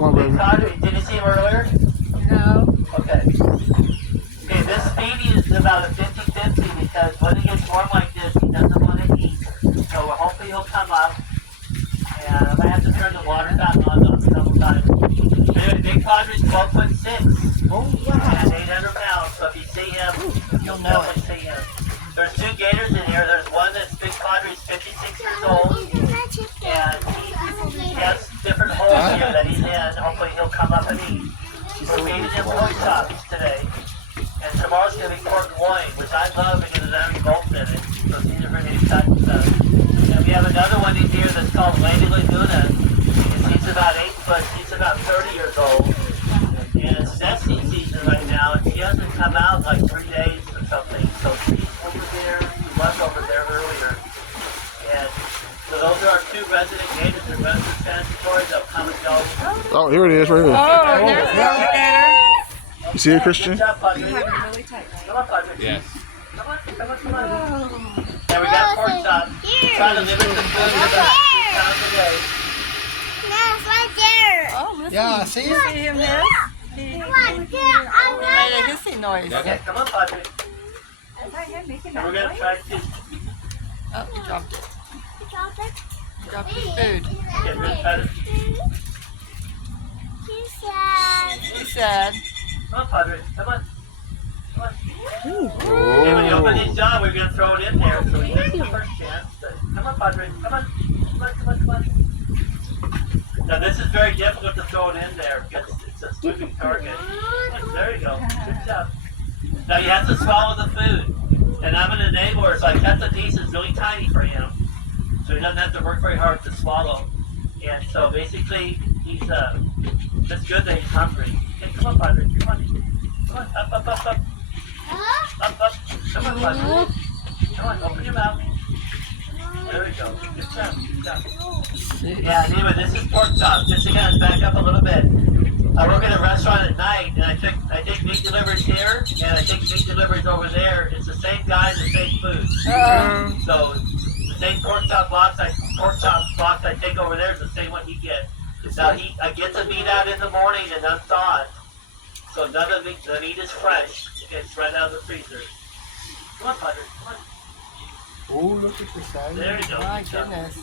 Come on, baby. Padre, did you see him earlier? No. Okay. Okay, this feeding is about a 50-50 because when it gets warm like this, he doesn't want to eat. So hopefully he'll come up. And I might have to turn the water fountain on a couple times. Anyway, Big Padre's 12'6". Oh, wow. And 800 pounds. So if you see him, you'll definitely see him. There's two gators in here. There's one that's Big Padre's 56 years old. And he has different holes here that he's in. Hopefully he'll come up and eat. We're feeding him pork chops today. And tomorrow's going to be pork loin, which I love because it has both in it. So these are really exciting stuff. And we have another one in here that's called Lady Laguna. And she's about 8 foot. She's about 30 years old. And it's nesting season right now. And she hasn't come out like 3 days or something. So she's over there. She was over there earlier. And so those are our two resident gators. They're resident transitory. They'll come and go. Oh, here it is, right here. Oh, there's the alligator. You see it, Christian? Good job, Padre. You have it really tight. Come on, Padre. Yes. Come on, come on, come on. Oh. And we got pork chops. Trying to limit the food to about 6 pounds a day. That's right there. Oh, listen. Yeah, see? You see him hiss? He made a hissing noise. Okay, come on, Padre. Is that him making And that we're going to noise? try to Oh, he dropped it. He dropped his food. get rid of it. He's sad. Come on, Padre. Come on. Come on. Okay, when you open his jaw, we're going to throw it in there so he gets the first chance. But come on, Padre. Come on. Come on, come on, come on. Now, this is very difficult to throw it in there because it's a moving target. There you go. Good job. Now, you have to swallow the food. And I'm an enabler, so I cut the pieces really tiny for him. So he doesn't have to work very hard to swallow. And so basically, he's, it's good that he's hungry. Okay, come on, Padre. Come on. Come on, up, up, up, up. Up, up. Come on, Padre. Come on, open your mouth. There we go. Good job, good job. Yeah, anyway, this is pork chops. Just to kind of back up a little bit. I work at a restaurant at night, and I take meat deliveries here, and I take meat deliveries over there. It's the same guy, the same food. So the same pork chop box I take over there is the same one he gets. Now I get the meat out in the morning and unthawed, so none of the meat is fresh. It's right out of the freezer. Come on, Padre. Come on. Oh, look at the size. There you go. My goodness.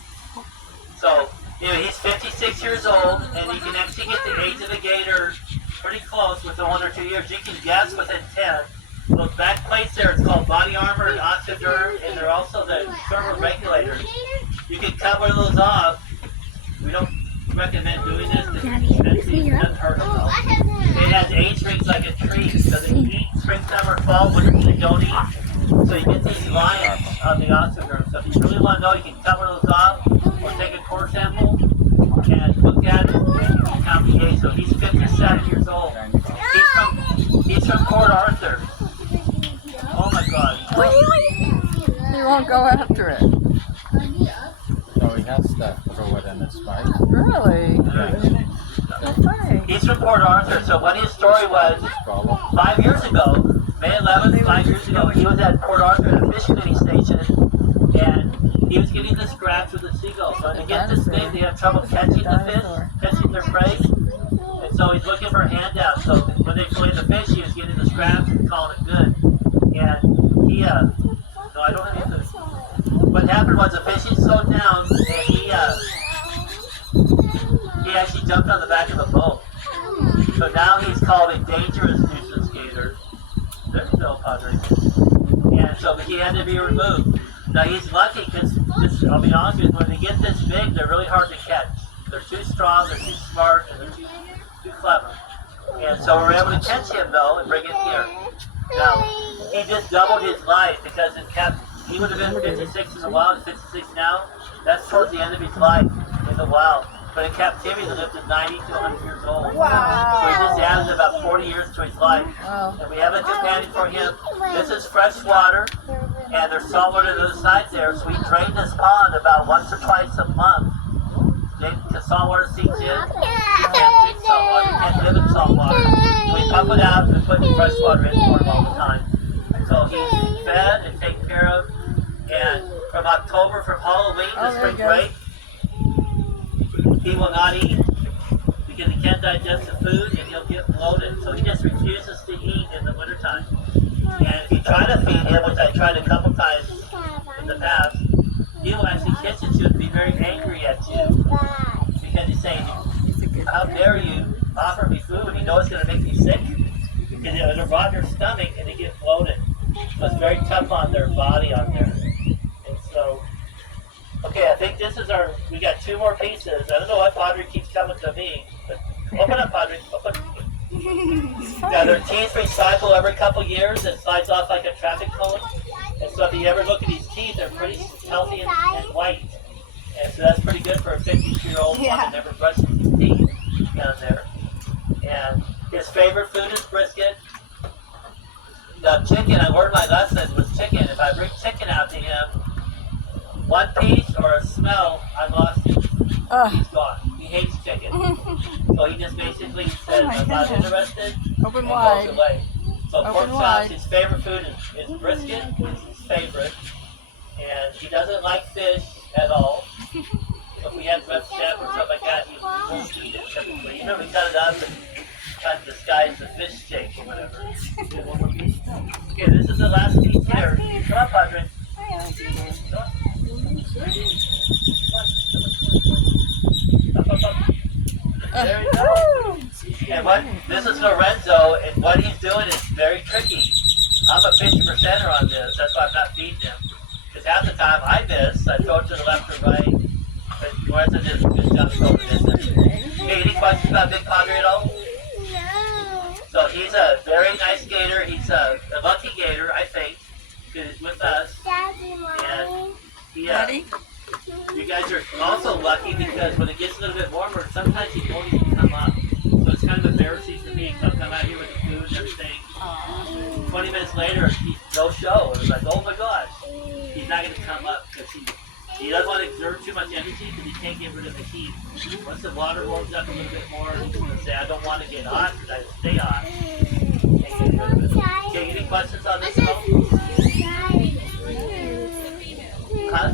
So, you know, he's 56 years old, and you can actually get the age of the gator pretty close with the 1 or 2 years. You can guess within 10. Those back plates there, it's called body armor and oxyderm, and they're also the thermal regulators. You can cut one of those off. We don't recommend doing this because it doesn't hurt them. It has age rings like a tree, so they eat spring, summer, fall, winter, they don't eat. So you get these lines on the oxyderm. So if you really want to know, you can cut one of those off or take a core sample and look at it and count the age. So he's 57 years old. He's from Port Arthur. Oh my God. He won't go after it. So he has to throw it in his mouth. Really? Yeah. So funny. He's from Port Arthur. So what his story was, 5 years ago, May 11th, 5 years ago, he was at Port Arthur at a fish cleaning station, and he was getting the scraps with the seagulls. So to get this big, they have trouble catching the fish, catching their prey, and so he's looking for a handout. So when they fillet the fish, he was getting the scraps and calling it good. And he, no, I don't have any food. What happened was the fishing slowed down, and he actually jumped on the back of the boat. So now he's called a dangerous nuisance gator. There you go, Padre. And so he had to be removed. Now he's lucky because, I'll be honest with you, when they get this big, they're really hard to catch. They're too strong, they're too smart, and they're too clever. And so we're able to catch him though and bring him here. Now, he just doubled his life because he would have been 56 in the wild, 56 now. That's towards the end of his life in the wild. But in captivity, he lived to 90 to 100 years old. Wow. So he just added about 40 years to his life. Wow. And we have a companion for him. This is fresh water, and there's salt water to the other side there. So we drain this pond about once or twice a month. Because salt water seeps in. You can't drink salt water, you can't live in salt water. So we pump it out and put fresh water in for him all the time. So he's fed and taken care of. And from October, from Halloween to spring break, he will not eat because he can't digest the food and he'll get bloated. So he just refuses to eat in the wintertime. And if you try to feed him, which I tried a couple times in the past, he will actually hiss at you and be very angry at you because he's saying, how dare you offer me food? You know it's going to make me sick because it'll rot your stomach and they get bloated. So it's very tough on their body on there. And so, okay, I think this is we got 2 more pieces. I don't know why Padre keeps coming to me, but open up, Padre, open. Now their teeth recycle every couple years. It slides off like a traffic cone. And so if you ever look at these teeth, they're pretty healthy and white. And so that's pretty good for a 52-year-old one that never brushes his teeth down there. And his favorite food is brisket. The chicken, I learned my lesson was chicken. If I bring chicken out to him, one piece or a smell, I lost him. He's gone. He hates chicken. So he just basically says, I'm not interested, Open and wide. goes away. So Open pork chops, wide. his favorite food is brisket, it's his favorite. And he doesn't like fish at all. So if we have red chef or something like that, he won't eat it typically. You know, we cut it up and kind of disguise the fish shake or whatever. Okay, this is the last piece here. Come on, Padre. Come on. There you go. And this is Lorenzo, and what he's doing is very tricky. I'm a 50%er on this, that's why I'm not feeding him. Because half the time I miss, I throw it to the left or right, but Lorenzo does a good job throwing it in. Hey, any questions about Big Padre at all? No. So he's a very nice gator. He's a lucky gator, I think, because he's with us. Daddy, Mommy. Daddy? You guys are also lucky because when it gets a little bit warmer, sometimes he won't even come up. So it's kind of embarrassing for me because I'll come out here with the food and everything. 20 minutes later, he's no show. It was like, oh my gosh, he's not going to come up because he doesn't want to exert too much energy because he can't get rid of the heat. Once the water warms up a little bit more, he's going to say, I don't want to get hot because I stay hot. Can't get rid of it. Okay, any questions on this at all? Huh?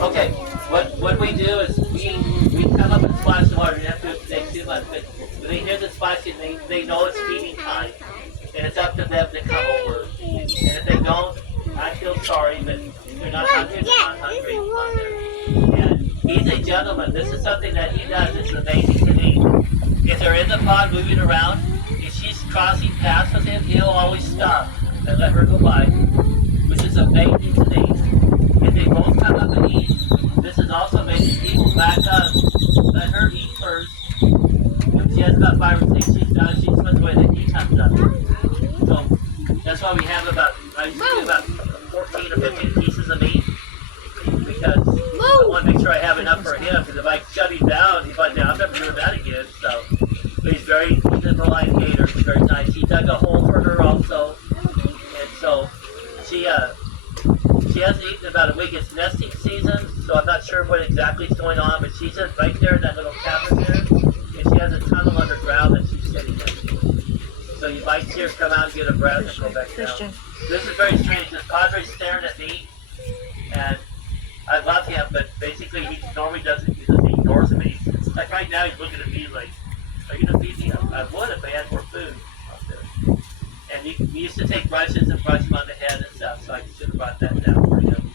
Okay, what we do is we come up and splash the water. You have to make too much, but when they hear the splashing, they know it's feeding time, and it's up to them to come over. And if they don't, I feel sorry, but they're not hungry. They're not hungry on there. And he's a gentleman. This is something that he does. It's amazing to me. If they're in the pond moving around, if she's crossing paths with him, he'll always stop and let her go by, which is amazing to me. If they both come up and eat, this is also making people back up, let her eat first. If she has about 5 or 6, she's done, she swims away, then he comes up. So that's why we have I used to do about 14 or 15 pieces of meat, because I want to make sure I have enough for him, because if I shut him down, he's like, I'm never doing that again. So, but he's a Malayan gator, he's very nice. He dug a hole for her also, and so she hasn't eaten in about a week. It's nesting season, so I'm not sure what exactly is going on, but she's in right there in that little cabin there, and she has a tunnel underground that she's sitting in. So you might see her come out and get a breath and go back down. This is very strange. This Padre's staring at me, and I love him, but basically he normally doesn't, he ignores me. It's like right now he's looking at me like, are you going to feed me? I would if I had more food out there. And we used to take brushes and brush him on the head and stuff, so I should have brought that down for him.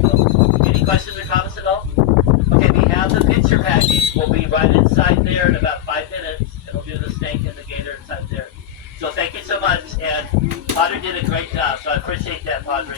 So, any questions or comments at all? Okay, we have the picture package. We'll be right inside there in about 5 minutes, and we'll do the snake and the gator inside there. So thank you so much, and Padre did a great job, so I appreciate that, Padre.